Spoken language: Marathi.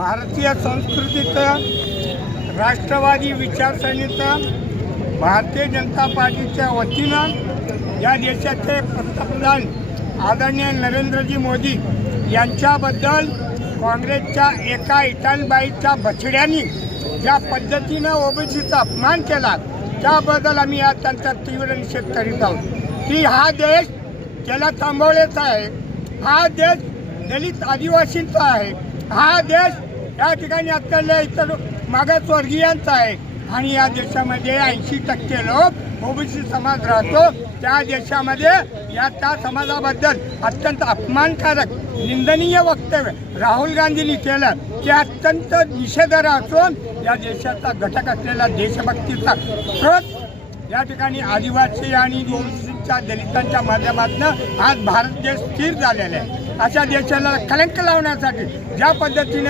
भारतीय संस्कृतीचं, राष्ट्रवादी विचारसरणीचं, भारतीय जनता पार्टीच्या वतीनं या देशाचे पंतप्रधान आदरणीय नरेंद्रजी मोदी यांच्याबद्दल काँग्रेसच्या एका इटानबाईच्या बछड्यांनी ज्या पद्धतीनं ओबीसीचा अपमान केला त्याबद्दल आम्ही आज त्यांचा तीव्र निषेध करीत आहोत की हा देश त्याला थांबवण्याचा आहे, हा देश दलित आदिवासींचा आहे, हा देश या ठिकाणी असलेल्या इतर मागासवर्गीयांचा आहे आणि या देशामध्ये 80% लोक ओबीसी समाज राहतो। त्या देशामध्ये त्या समाजाबद्दल अत्यंत अपमानकारक निंदनीय वक्तव्य राहुल गांधींनी केलं ते अत्यंत निषेधार्ह असून या देशाचा घटक असलेला देशभक्तीचा स्रोत या ठिकाणी आदिवासी आणि ओबीसीच्या दलितांच्या माध्यमातून आज भारत देश स्थिर झालेला आहे। अशा देशाला कलंक लावण्यासाठी ज्या पद्धतीने